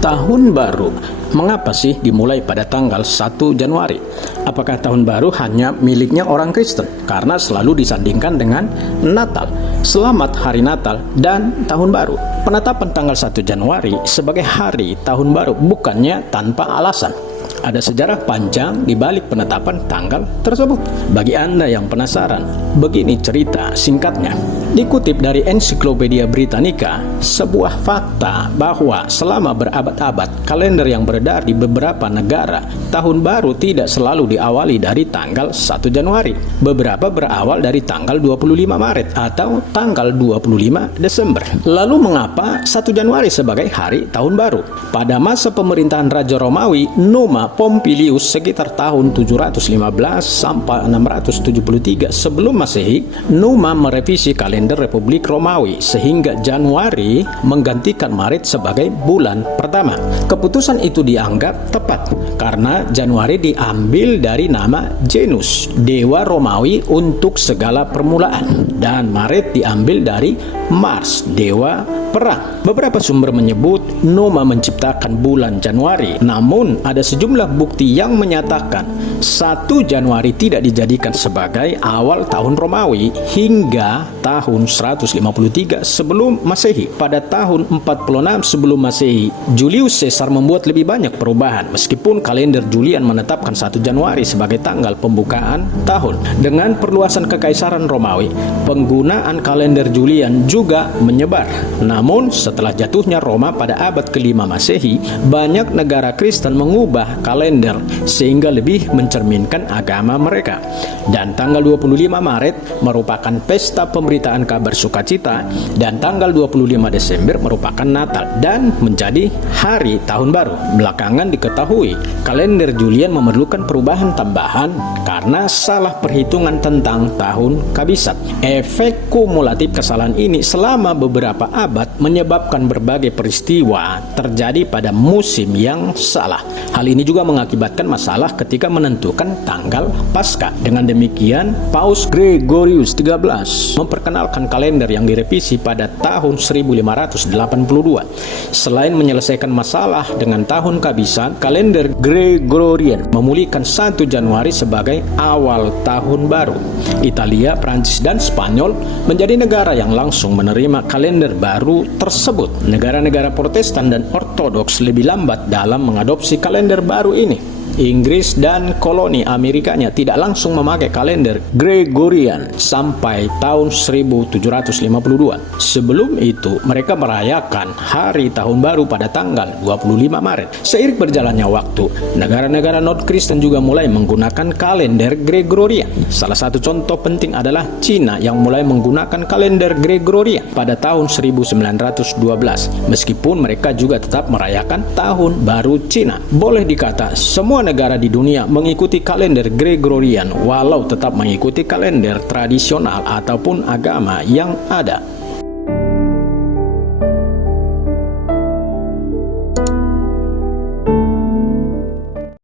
Tahun baru, mengapa sih dimulai pada tanggal 1 Januari? Apakah tahun baru hanya miliknya orang Kristen? Karena selalu disandingkan dengan Natal. Selamat Hari Natal dan Tahun Baru. Penetapan tanggal 1 Januari sebagai hari tahun baru bukannya tanpa alasan. Ada sejarah panjang di balik penetapan tanggal tersebut. Bagi Anda yang penasaran, begini cerita singkatnya. Dikutip dari Ensiklopedia Britannica, sebuah fakta bahwa selama berabad-abad kalender yang beredar di beberapa negara, tahun baru tidak selalu diawali dari tanggal 1 Januari. Beberapa berawal dari tanggal 25 Maret atau tanggal 25 Desember. Lalu mengapa 1 Januari sebagai hari tahun baru? Pada masa pemerintahan Raja Romawi Numa Pompilius sekitar tahun 715 sampai 673 sebelum Masehi, Numa merevisi kalender Republik Romawi sehingga Januari menggantikan Maret sebagai bulan pertama. Keputusan itu dianggap tepat karena Januari diambil dari nama Janus, dewa Romawi untuk segala permulaan, dan Maret diambil dari Mars, dewa perang. Beberapa sumber menyebut Numa menciptakan bulan Januari, namun ada sejumlah bukti yang menyatakan 1 Januari tidak dijadikan sebagai awal tahun Romawi hingga tahun 153 sebelum Masehi. Pada tahun 46 sebelum Masehi, Julius Caesar membuat lebih banyak perubahan meskipun kalender Julian menetapkan 1 Januari sebagai tanggal pembukaan tahun. Dengan perluasan kekaisaran Romawi, penggunaan kalender Julian juga menyebar. Namun setelah jatuhnya Roma pada abad ke-5 Masehi, banyak negara Kristen mengubah kalender sehingga lebih mencerminkan agama mereka. Dan tanggal 25 Maret merupakan pesta pemberitaan kabar sukacita, dan tanggal 25 Desember merupakan Natal dan menjadi hari tahun baru. Belakangan diketahui kalender Julian memerlukan perubahan tambahan karena salah perhitungan tentang tahun kabisat. Efek kumulatif kesalahan ini selama beberapa abad menyebabkan berbagai peristiwa terjadi pada musim yang salah. Hal ini juga mengakibatkan masalah ketika menentukan tanggal Paskah. Dengan demikian, Paus Gregorius XIII memperkenalkan kalender yang direvisi pada tahun 1582. Selain menyelesaikan masalah dengan tahun kabisat, kalender Gregorian memulihkan 1 Januari sebagai awal tahun baru. Italia, Prancis, dan Spanyol menjadi negara yang langsung menerima kalender baru tersebut. Negara-negara Protestan dan Ortodoks lebih lambat dalam mengadopsi kalender baru ini. Inggris dan koloni Amerikanya tidak langsung memakai kalender Gregorian sampai tahun 1752. Sebelum itu, mereka merayakan hari tahun baru pada tanggal 25 Maret. Seiring berjalannya waktu, negara-negara non-Kristen juga mulai menggunakan kalender Gregorian. Salah satu contoh penting adalah Cina yang mulai menggunakan kalender Gregorian pada tahun 1912. Meskipun mereka juga tetap merayakan tahun baru Cina. Boleh dikata semua negara di dunia mengikuti kalender Gregorian walau tetap mengikuti kalender tradisional ataupun agama yang ada.